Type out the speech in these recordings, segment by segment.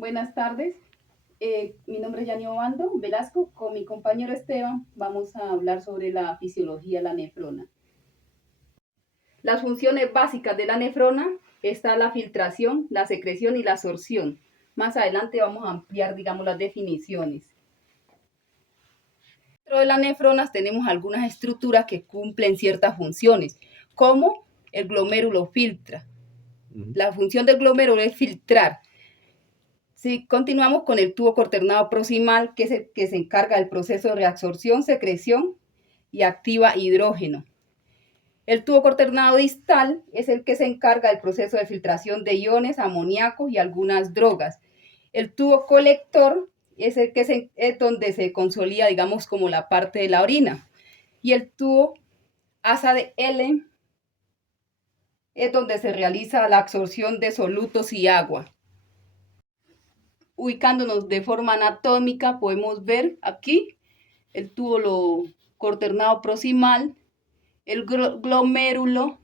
Buenas tardes, mi nombre es Yani Obando Velasco. Con mi compañero Esteban vamos a hablar sobre la fisiología de la nefrona. Las funciones básicas de la nefrona está la filtración, la secreción y la absorción. Más adelante vamos a ampliar, las definiciones. Dentro de las nefronas tenemos algunas estructuras que cumplen ciertas funciones, como el glomérulo filtra. La función del glomérulo es filtrar. Si continuamos con el tubo cuaternado proximal, que es el que se encarga del proceso de reabsorción, secreción y activa hidrógeno. El tubo cuaternado distal es el que se encarga del proceso de filtración de iones, amoníacos y algunas drogas. El tubo colector es el que es donde se consolida, como la parte de la orina. Y el tubo asa de L es donde se realiza la absorción de solutos y agua. Ubicándonos de forma anatómica, podemos ver aquí el tubo cuaternado proximal, el glomérulo,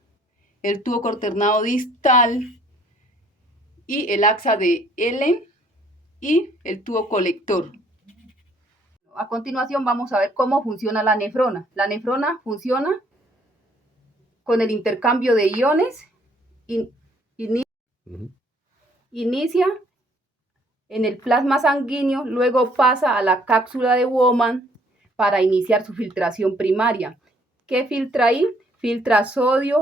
el tubo cuaternado distal y el axa de L y el tubo colector. A continuación vamos a ver cómo funciona la nefrona. La nefrona funciona con el intercambio de iones, inicia en el plasma sanguíneo, luego pasa a la cápsula de Bowman para iniciar su filtración primaria. ¿Qué filtra ahí? Filtra sodio,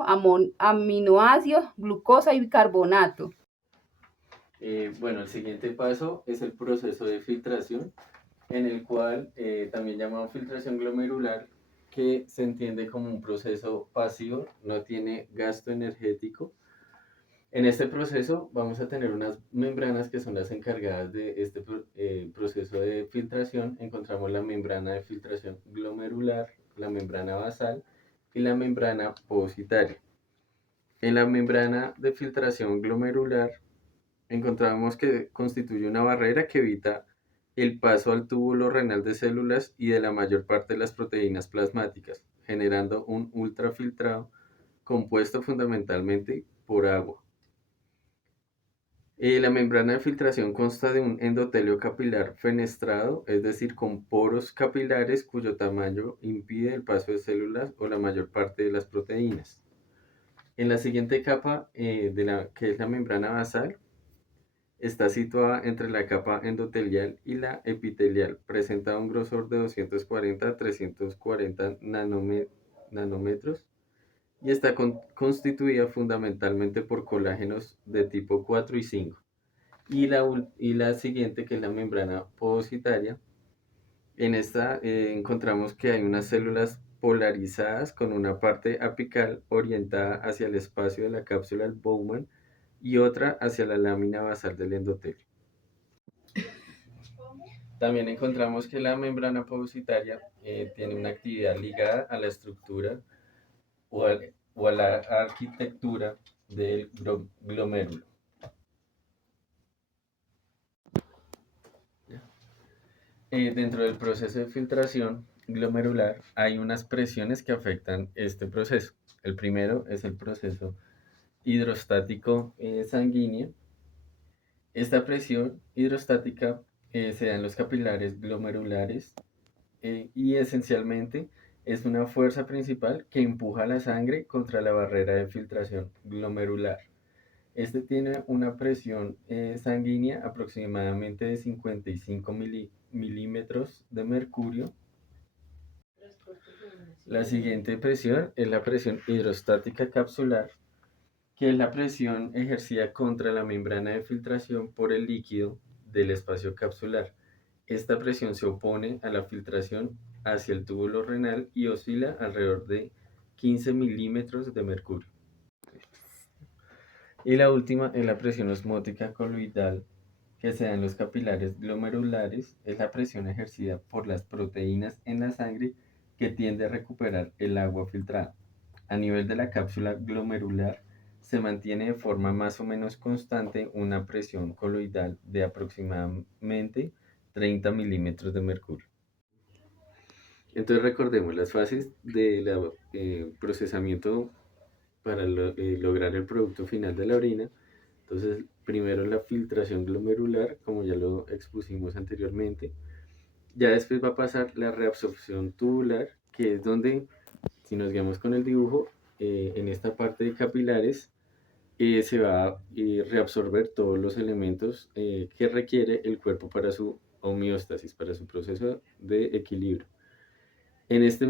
aminoácidos, glucosa y bicarbonato. Bueno, el siguiente paso es el proceso de filtración, en el cual también llamado filtración glomerular, que se entiende como un proceso pasivo, no tiene gasto energético. En este proceso vamos a tener unas membranas que son las encargadas de este proceso de filtración. Encontramos la membrana de filtración glomerular, la membrana basal y la membrana pogositaria. En la membrana de filtración glomerular encontramos que constituye una barrera que evita el paso al túbulo renal de células y de la mayor parte de las proteínas plasmáticas, generando un ultrafiltrado compuesto fundamentalmente por agua. La membrana de filtración consta de un endotelio capilar fenestrado, es decir, con poros capilares cuyo tamaño impide el paso de células o la mayor parte de las proteínas. En la siguiente capa, que es la membrana basal, está situada entre la capa endotelial y la epitelial. Presenta un grosor de 240 a 340 nanómetros y está constituida fundamentalmente por colágenos de tipo 4 y 5. Y la siguiente, que es la membrana pogositaria, en esta encontramos que hay unas células polarizadas con una parte apical orientada hacia el espacio de la cápsula del Bowman y otra hacia la lámina basal del endotelio. También encontramos que la membrana pogositaria tiene una actividad ligada a la estructura o a la arquitectura del glomérulo. Dentro del proceso de filtración glomerular hay unas presiones que afectan este proceso. El primero es el proceso hidrostático sanguíneo. Esta presión hidrostática se da en los capilares glomerulares y esencialmente es una fuerza principal que empuja la sangre contra la barrera de filtración glomerular. Este tiene una presión sanguínea aproximadamente de 55 milímetros de mercurio. La siguiente presión es la presión hidrostática capsular, que es la presión ejercida contra la membrana de filtración por el líquido del espacio capsular. Esta presión se opone a la filtración hacia el túbulo renal y oscila alrededor de 15 milímetros de mercurio. Y la última es la presión osmótica coloidal, que se da en los capilares glomerulares. Es la presión ejercida por las proteínas en la sangre que tiende a recuperar el agua filtrada. A nivel de la cápsula glomerular se mantiene de forma más o menos constante una presión coloidal de aproximadamente 30 milímetros de mercurio. Entonces recordemos las fases del procesamiento para lograr el producto final de la orina. Entonces primero la filtración glomerular, como ya lo expusimos anteriormente. Ya después va a pasar la reabsorción tubular, que es donde, si nos guiamos con el dibujo, en esta parte de capilares se va a reabsorber todos los elementos que requiere el cuerpo para su homeostasis, para su proceso de equilibrio. En este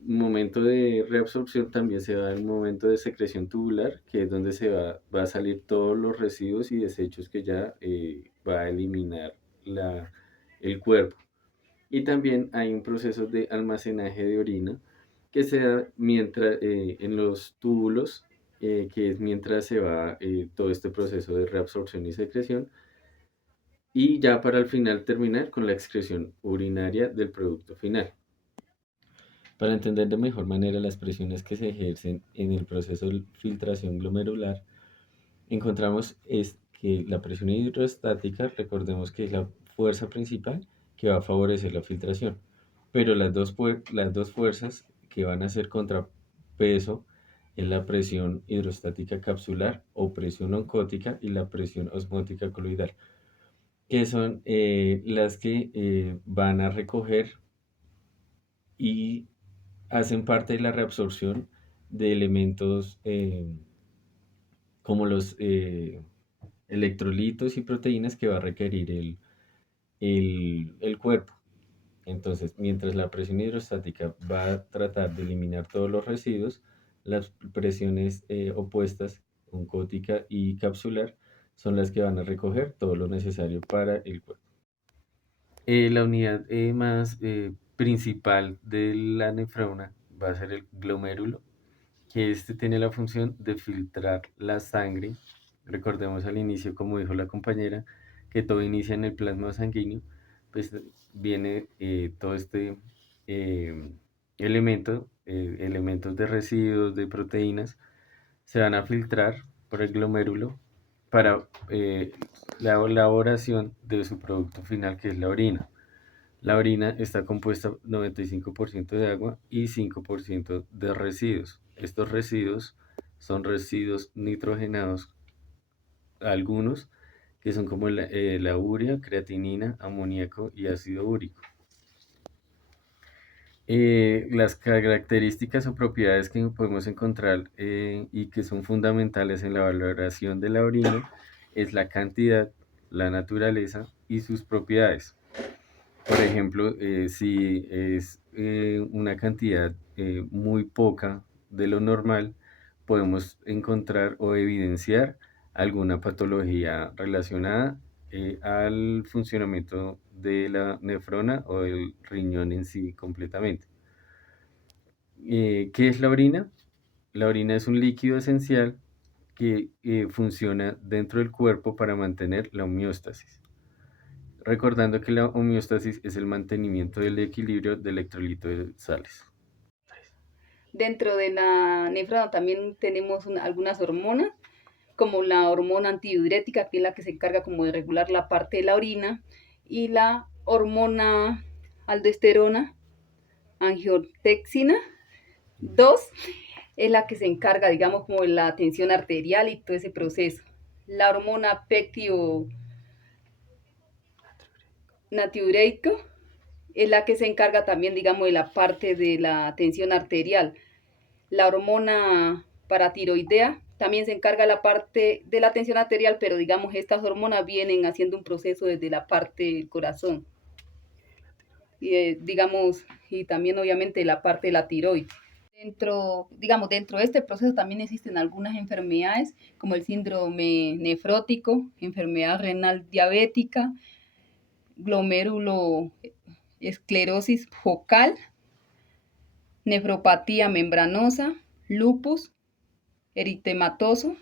momento de reabsorción también se da el momento de secreción tubular, que es donde va a salir todos los residuos y desechos que ya va a eliminar el cuerpo. Y también hay un proceso de almacenaje de orina que se da mientras, en los túbulos, que es mientras se va todo este proceso de reabsorción y secreción, y ya para al final terminar con la excreción urinaria del producto final. Para entender de mejor manera las presiones que se ejercen en el proceso de filtración glomerular, encontramos que la presión hidrostática, recordemos que es la fuerza principal que va a favorecer la filtración, pero las dos fuerzas que van a hacer contrapeso es la presión hidrostática capsular o presión oncótica y la presión osmótica coloidal, que son las que van a recoger y hacen parte de la reabsorción de elementos como los electrolitos y proteínas que va a requerir el cuerpo. Entonces, mientras la presión hidrostática va a tratar de eliminar todos los residuos, las presiones opuestas, oncótica y capsular, son las que van a recoger todo lo necesario para el cuerpo. La unidad más principal de la nefrona va a ser el glomérulo, que este tiene la función de filtrar la sangre. Recordemos al inicio, como dijo la compañera, que todo inicia en el plasma sanguíneo, pues viene todo este eh, elementos de residuos, de proteínas, se van a filtrar por el glomérulo para la elaboración de su producto final, que es la orina. La orina está compuesta 95% de agua y 5% de residuos. Estos residuos son residuos nitrogenados, algunos que son como la urea, creatinina, amoníaco y ácido úrico. Las características o propiedades que podemos encontrar y que son fundamentales en la valoración de la orina es la cantidad, la naturaleza y sus propiedades. Por ejemplo, si es una cantidad muy poca de lo normal, podemos encontrar o evidenciar alguna patología relacionada al funcionamiento de la nefrona o del riñón en sí completamente. ¿Qué es la orina? La orina es un líquido esencial que funciona dentro del cuerpo para mantener la homeostasis. Recordando que la homeostasis es el mantenimiento del equilibrio de electrolitos de sales. Dentro de la nefrona también tenemos algunas hormonas, como la hormona antidiurética, que es la que se encarga como de regular la parte de la orina, y la hormona aldosterona, angiotensina 2, es la que se encarga, digamos, como de la tensión arterial y todo ese proceso. La hormona péptido natriurético es la que se encarga también, digamos, de la parte de la tensión arterial. La hormona paratiroidea también se encarga de la parte de la tensión arterial, pero digamos, estas hormonas vienen haciendo un proceso desde la parte del corazón. Y digamos, y también obviamente la parte de la tiroides. Dentro de este proceso también existen algunas enfermedades como el síndrome nefrótico, enfermedad renal diabética, glomeruloesclerosis focal, nefropatía membranosa, lupus eritematoso,